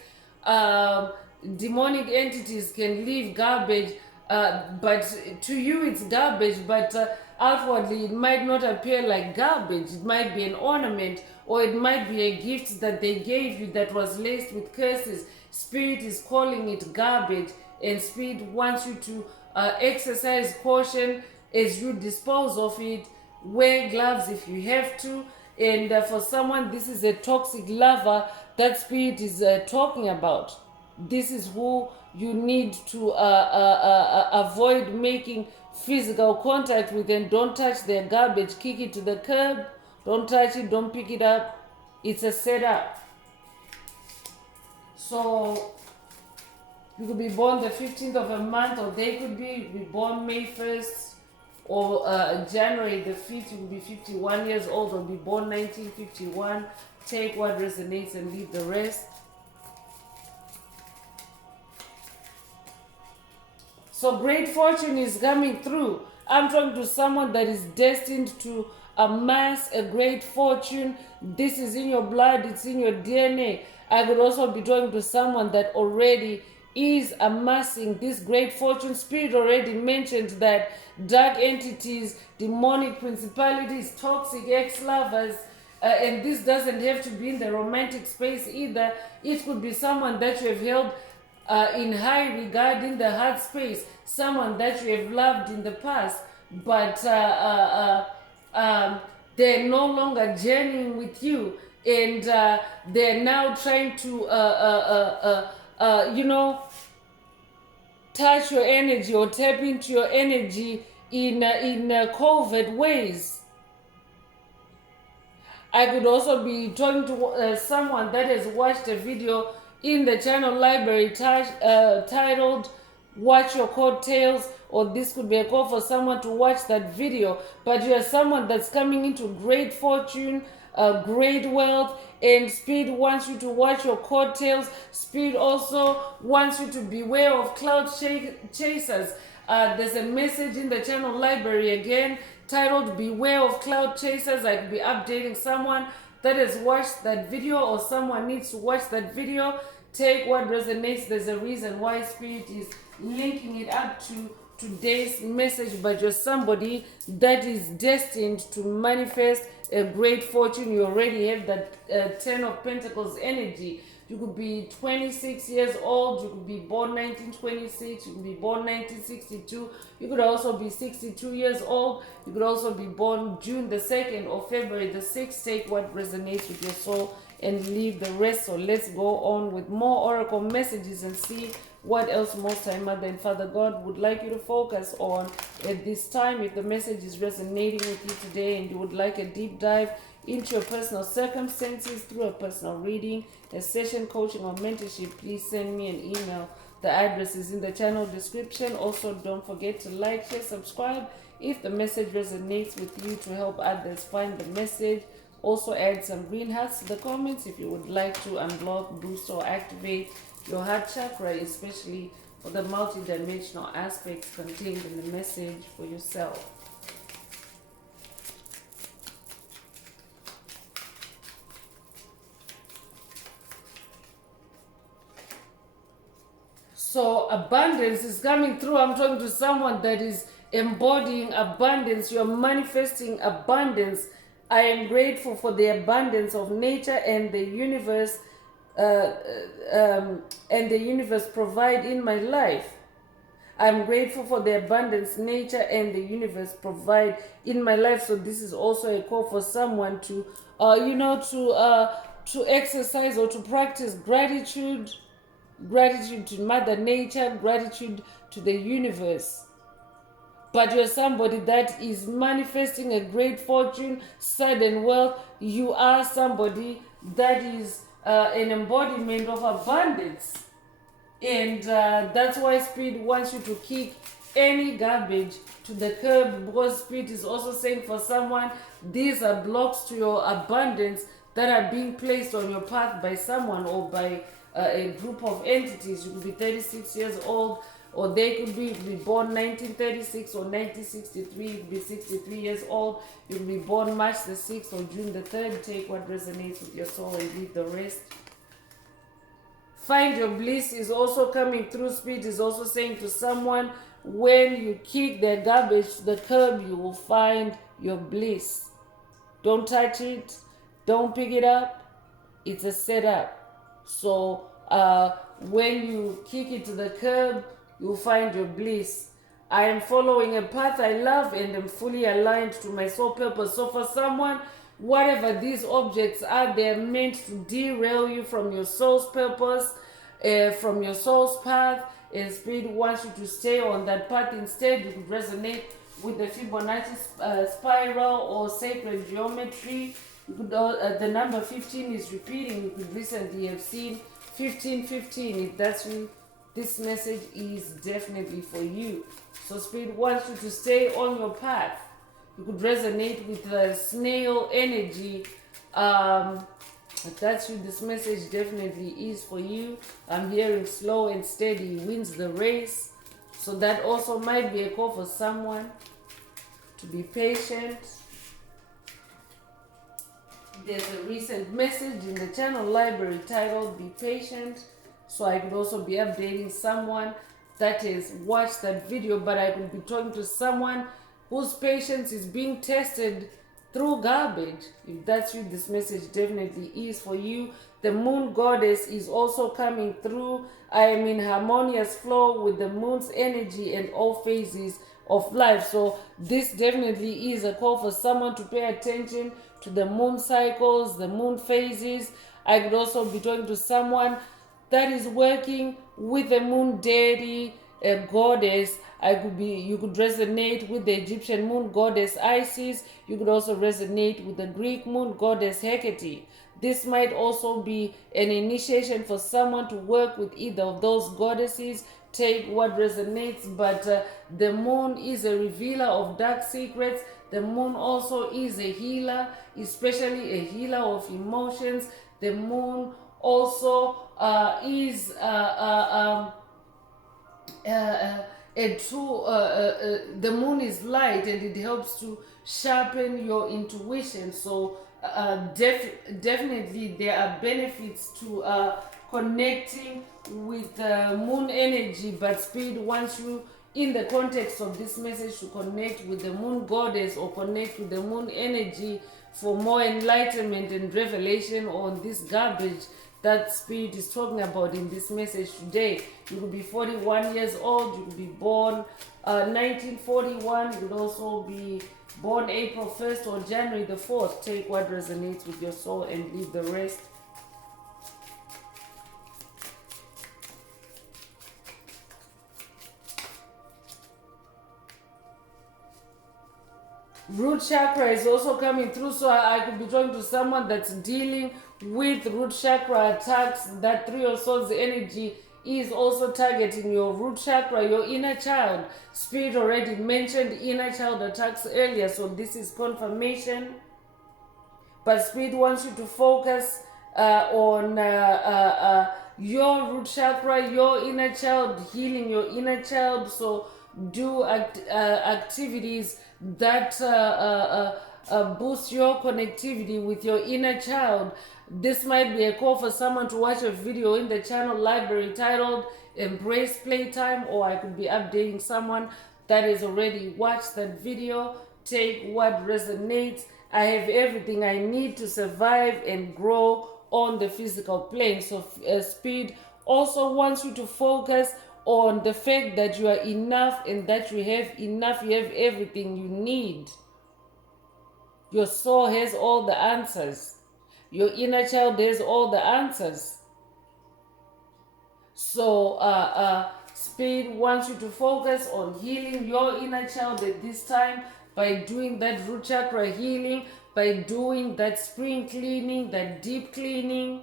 um, Demonic entities can leave garbage, but to you it's garbage, but outwardly it might not appear like garbage. It might be an ornament, or it might be a gift that they gave you that was laced with curses. Spirit is calling it garbage, and Spirit wants you to exercise caution as you dispose of it. Wear gloves if you have to. And for someone, this is a toxic lover that Spirit is talking about. This is who you need to avoid making physical contact with, and don't touch their garbage. Kick it to the curb. Don't touch it. Don't pick it up. It's a setup. So you could be born the 15th of a month, or they could be born May 1st, or January the 5th. You could be 51 years old, or be born 1951. Take what resonates and leave the rest. So great fortune is coming through. I'm talking to someone that is destined to amass a great fortune. This is in your blood, it's in your DNA. I could also be talking to someone that already is amassing this great fortune. Spirit already mentioned that dark entities, demonic principalities, toxic ex-lovers, and this doesn't have to be in the romantic space either. It could be someone that you have held in high regard in the heart space, someone that you have loved in the past, but they're no longer journeying with you, and they're now trying to touch your energy or tap into your energy in covert ways. I could also be talking to someone that has watched a video in the channel library titled Watch Your Coattails, or this could be a call for someone to watch that video. But you are someone that's coming into great fortune, great wealth, and Spirit wants you to watch your coattails. Spirit also wants you to beware of cloud chasers. There's a message in the channel library again titled Beware of Cloud Chasers. I could be updating someone that has watched that video, or someone needs to watch that video. Take what resonates. There's a reason why Spirit is linking it up to today's message, but you're somebody that is destined to manifest a great fortune. You already have that 10 of Pentacles energy. You could be 26 years old. You could be born 1926. You could be born 1962. You could also be 62 years old. You could also be born June the 2nd or February the 6th. Take what resonates with your soul and leave the rest. So let's go on with more oracle messages and see what else Most High Mother and Father God would like you to focus on at this time. If the message is resonating with you today and you would like a deep dive into your personal circumstances through a personal reading, a session, coaching, or mentorship, please send me an email. The address is in the channel description. Also, don't forget to like, share, subscribe if the message resonates with you to help others find the message. Also, add some green hearts to the comments if you would like to unblock, boost, or activate your heart chakra, especially for the multidimensional aspects contained in the message for yourself. So abundance is coming through. I'm talking to someone that is embodying abundance. You're manifesting abundance. I am grateful for the abundance of nature and the universe provide in my life. I'm grateful for the abundance nature and the universe provide in my life. So this is also a call for someone to to exercise or to practice gratitude to Mother Nature, gratitude to the universe. But you're somebody that is manifesting a great fortune, sudden wealth. You are somebody that is an embodiment of abundance. And that's why Spirit wants you to kick any garbage to the curb, because Spirit is also saying for someone, these are blocks to your abundance that are being placed on your path by someone, or by a group of entities. You could be 36 years old, or they could be born 1936 or 1963. You could be 63 years old. You could be born March the 6th or June the 3rd. Take what resonates with your soul and leave the rest. Find your bliss is also coming through. Spirit is also saying to someone, when you kick the garbage to the curb, you will find your bliss. Don't touch it. Don't pick it up. It's a setup. So when you kick it to the curb, you'll find your bliss. I am following a path I love and am fully aligned to my soul purpose. So for someone, whatever these objects are, they're meant to derail you from your soul's purpose, from your soul's path, and Spirit wants you to stay on that path. Instead, you could resonate with the Fibonacci spiral or sacred geometry. You could, the number 15 is repeating. You could recently have seen 1515. If that's you, this message is definitely for you. So Spirit wants you to stay on your path. You could resonate with the snail energy. If that's you, this message definitely is for you. I'm hearing slow and steady wins the race. So that also might be a call for someone to be patient. There's a recent message in the channel library titled Be Patient. So I could also be updating someone that has watched that video, but I could be talking to someone whose patience is being tested through garbage. If that's you, this message definitely is for you. The moon goddess is also coming through. I am in harmonious flow with the moon's energy and all phases of life. So this definitely is a call for someone to pay attention to the moon cycles, the moon phases. I could also be talking to someone that is working with the moon deity, a goddess. You could resonate with the Egyptian moon goddess Isis. You could also resonate with the Greek moon goddess Hecate. This might also be an initiation for someone to work with either of those goddesses. Take what resonates, but the moon is a revealer of dark secrets. The moon also is a healer, especially a healer of emotions. The moon also is a true, the moon is light and it helps to sharpen your intuition. So definitely there are benefits to connecting with the moon energy, but Spirit wants you, in the context of this message, to connect with the moon goddess or connect with the moon energy for more enlightenment and revelation on this garbage that Spirit is talking about in this message today. You could be 41 years old. You could be born 1941. You could also be born April 1st or January the 4th. Take what resonates with your soul and leave the rest. Root chakra is also coming through, so I could be talking to someone that's dealing with root chakra attacks. That 3 of Swords energy is also targeting your root chakra, your inner child. Spirit already mentioned inner child attacks earlier, so this is confirmation. But Spirit wants you to focus on your root chakra, your inner child, healing your inner child. So do activities that boost your connectivity with your inner child. This might be a call for someone to watch a video in the channel library titled Embrace Playtime, or I could be updating someone that has already watched that video. Take what resonates. I have everything I need to survive and grow on the physical plane. So Spirit also wants you to focus on the fact that you are enough and that you have enough. You have everything you need. Your soul has all the answers. Your inner child has all the answers. So Spirit wants you to focus on healing your inner child at this time by doing that root chakra healing, by doing that spring cleaning, that deep cleaning,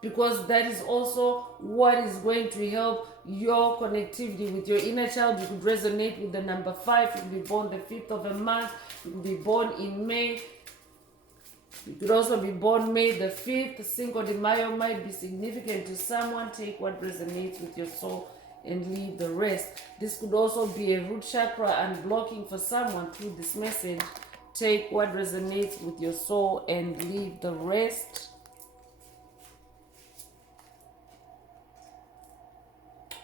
because that is also what is going to help your connectivity with your inner child. You could resonate with the number 5. You could be born the 5th of a month. You could be born in May. You could also be born May the 5th. Cinco de Mayo might be significant to someone. Take what resonates with your soul and leave the rest. This could also be a root chakra unblocking for someone through this message. Take what resonates with your soul and leave the rest.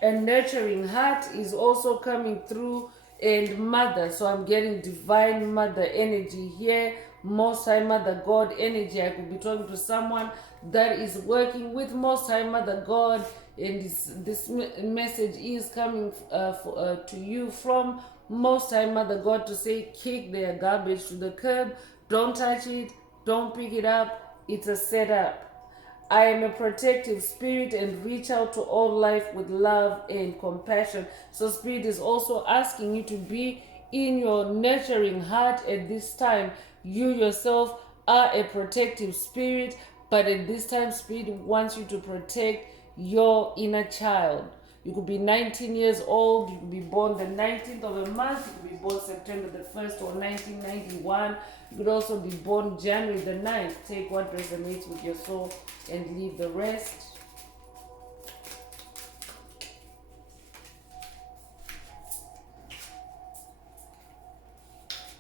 A nurturing heart is also coming through, and mother. So I'm getting divine mother energy here. Most High Mother God energy. I could be talking to someone that is working with Most High Mother God, and this message is coming to you from Most High Mother God to say, kick their garbage to the curb. Don't touch it. Don't pick it up. It's a setup. I am a protective spirit and reach out to all life with love and compassion. So spirit is also asking you to be in your nurturing heart at this time. You yourself are a protective spirit, but at this time spirit wants you to protect your inner child. You could be 19 years old, you could be born the 19th of a month, you could be born September the 1st or 1991. You could also be born January the 9th. Take what resonates with your soul and leave the rest.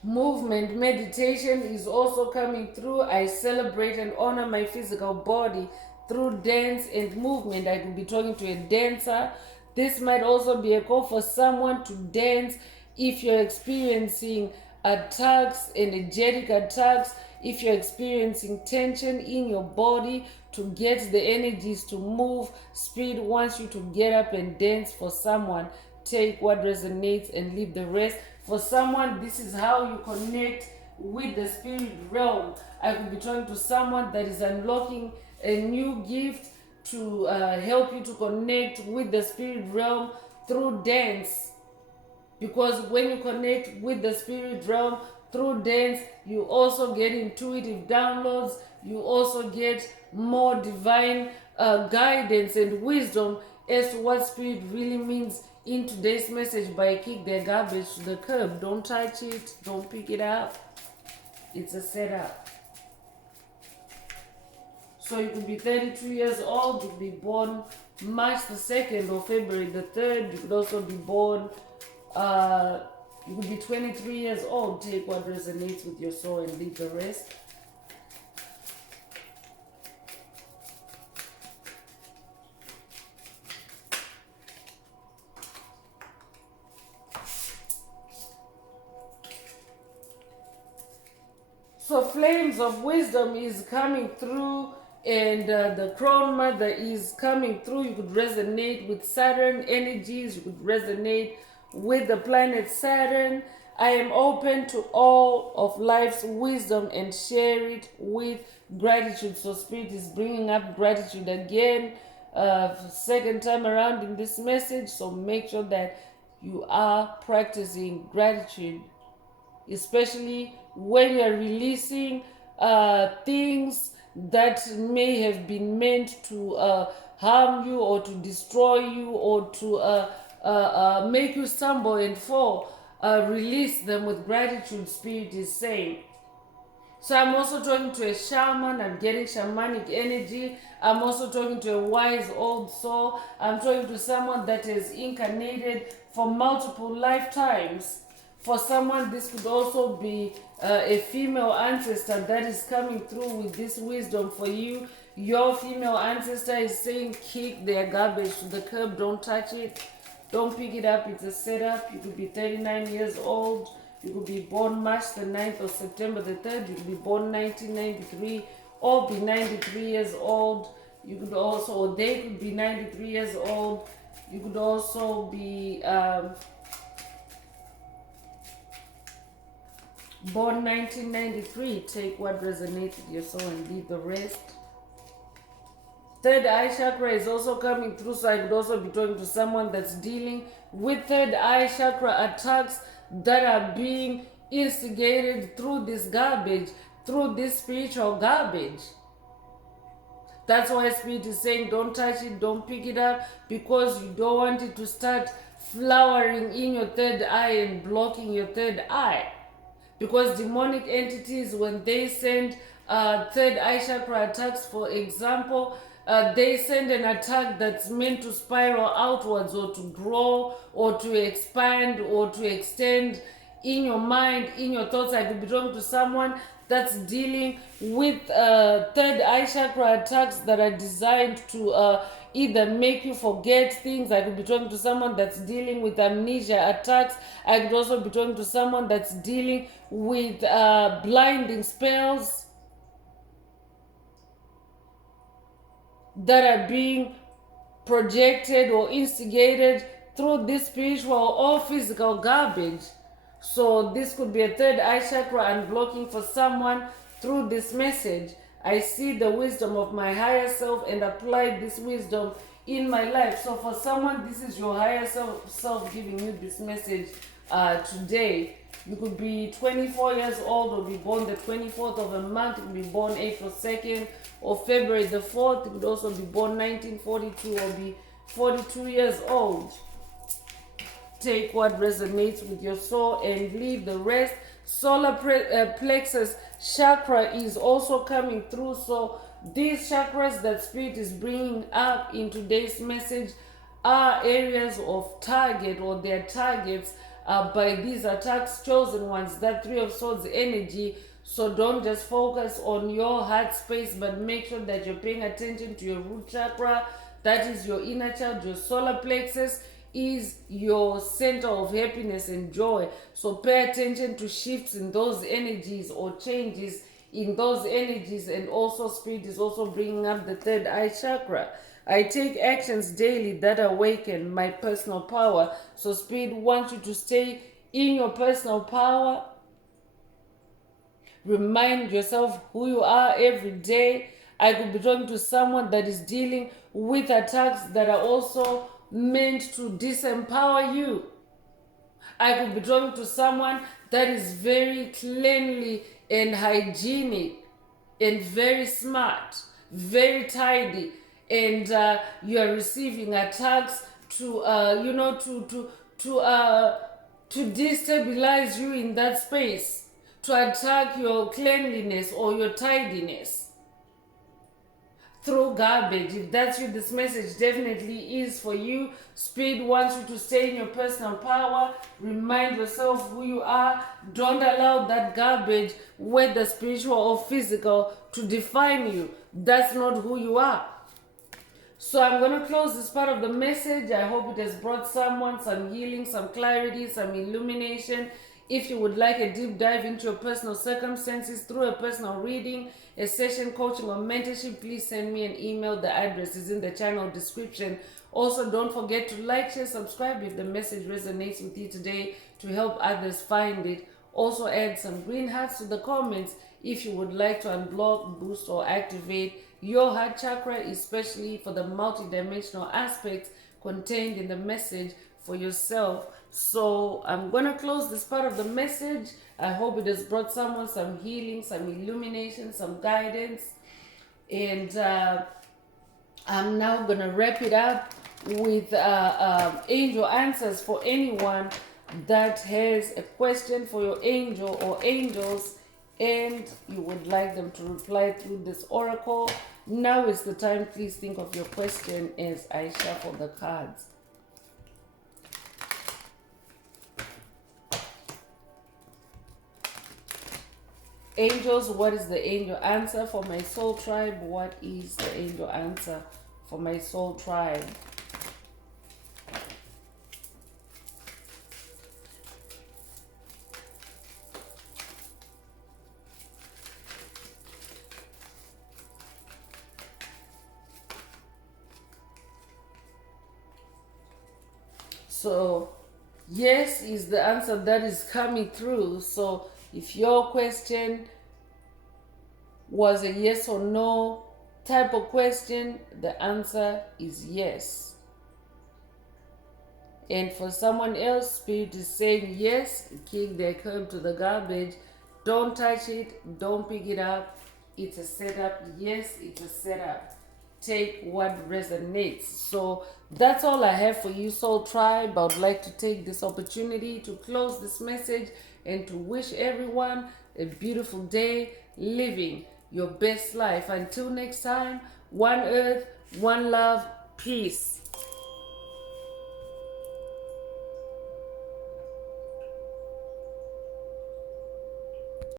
Movement, meditation is also coming through. I celebrate and honor my physical body through dance and movement. I could be talking to a dancer. This might also be a call for someone to dance if you're experiencing attacks, energetic attacks, if you're experiencing tension in your body, to get the energies to move. Spirit wants you to get up and dance for someone. Take what resonates and leave the rest. For someone, this is how you connect with the spirit realm. I could be talking to someone that is unlocking a new gift to help you to connect with the spirit realm through dance. Because when you connect with the spirit realm through dance, you also get intuitive downloads, you also get more divine guidance and wisdom as to what spirit really means in today's message by kick their garbage to the curb. Don't touch it, don't pick it up. It's a setup. So you could be 32 years old, you could be born March the 2nd or February the 3rd. You could also be born, you could be 23 years old. Take what resonates with your soul and leave the rest. So flames of wisdom is coming through, and the crown mother is coming through. You could resonate with Saturn energies. You could resonate with the planet Saturn. I am open to all of life's wisdom and share it with gratitude. So spirit is bringing up gratitude again, second time around in this message. So make sure that you are practicing gratitude, especially when you're releasing things that may have been meant to harm you or to destroy you or to make you stumble and fall. Release them with gratitude, spirit is saying. So I'm also talking to a shaman. I'm getting shamanic energy. I'm also talking to a wise old soul. I'm talking to someone that has incarnated for multiple lifetimes. For someone, this could also be a female ancestor that is coming through with this wisdom for you. Your female ancestor is saying, kick their garbage to the curb. Don't touch it. Don't pick it up. It's a setup. You could be 39 years old. You could be born March the 9th or September the 3rd. You could be born 1993 or be 93 years old. You could also, or they could be 93 years old. You could also be born 1993. Take what resonates with your soul and leave the rest. Third eye chakra is also coming through, so I could also be talking to someone that's dealing with third eye chakra attacks that are being instigated through this garbage, through this spiritual garbage. That's why spirit is saying don't touch it, don't pick it up, because you don't want it to start flowering in your third eye and blocking your third eye. Because demonic entities, when they send third eye chakra attacks, for example, they send an attack that's meant to spiral outwards or to grow or to expand or to extend in your mind, in your thoughts. I could be talking to someone that's dealing with third eye chakra attacks that are designed to either make you forget things. I could be talking to someone that's dealing with amnesia attacks. I could also be talking to someone that's dealing with blinding spells that are being projected or instigated through this spiritual or physical garbage. So this could be a third eye chakra unblocking for someone through this message. I see the wisdom of my higher self and apply this wisdom in my life. So for someone, this is your higher self giving you this message today. You could be 24 years old or be born the 24th of a month. You could be born April 2nd or February the 4th. You could also be born 1942 or be 42 years old. Take what resonates with your soul and leave the rest. Solar plexus chakra is also coming through. So these chakras that Spirit is bringing up in today's message are areas of target, or their targets by these attacks, chosen ones, that Three of Swords energy. So don't just focus on your heart space, but make sure that you're paying attention to your root chakra. That is your inner child. Your solar plexus is your center of happiness and joy. So pay attention to shifts in those energies or changes in those energies. And also Spirit is also bringing up the third eye chakra. I take actions daily that awaken my personal power. So Spirit wants you to stay in your personal power. Remind yourself who you are every day. I could be talking to someone that is dealing with attacks that are also meant to disempower you. I could be talking to someone that is very cleanly and hygienic and very smart, very tidy, and you are receiving attacks to destabilize you in that space, to attack your cleanliness or your tidiness through garbage. If that's you, this message definitely is for you. Spirit wants you to stay in your personal power. Remind yourself who you are. Don't allow that garbage, whether spiritual or physical, to define you. That's not who you are. So I'm going to close this part of the message. I hope it has brought someone some healing, some clarity, some illumination. If you would like a deep dive into your personal circumstances through a personal reading, a session, coaching, or mentorship, please send me an email. The address is in the channel description. Also, don't forget to like, share, subscribe if the message resonates with you today, to help others find it. Also, add some green hearts to the comments if you would like to unblock, boost, or activate your heart chakra, especially for the multidimensional aspects contained in the message for yourself. So I'm going to close this part of the message. I hope it has brought someone some healing, some illumination, some guidance. And I'm now going to wrap it up with angel answers for anyone that has a question for your angel or angels, and you would like them to reply through this oracle. Now is the time. Please think of your question as I shuffle the cards. Angels, what is the angel answer for my soul tribe? What is the angel answer for my soul tribe? So, yes is the answer that is coming through. So, if your question was a yes or no type of question, the answer is yes. And for someone else, Spirit is saying yes, kick their curb to the garbage. Don't touch it, don't pick it up. It's a setup. Yes, it's a setup. Take what resonates. So that's all I have for you, Soul Tribe. I would like to take this opportunity to close this message and to wish everyone a beautiful day living your best life. Until next time, one earth, one love, peace.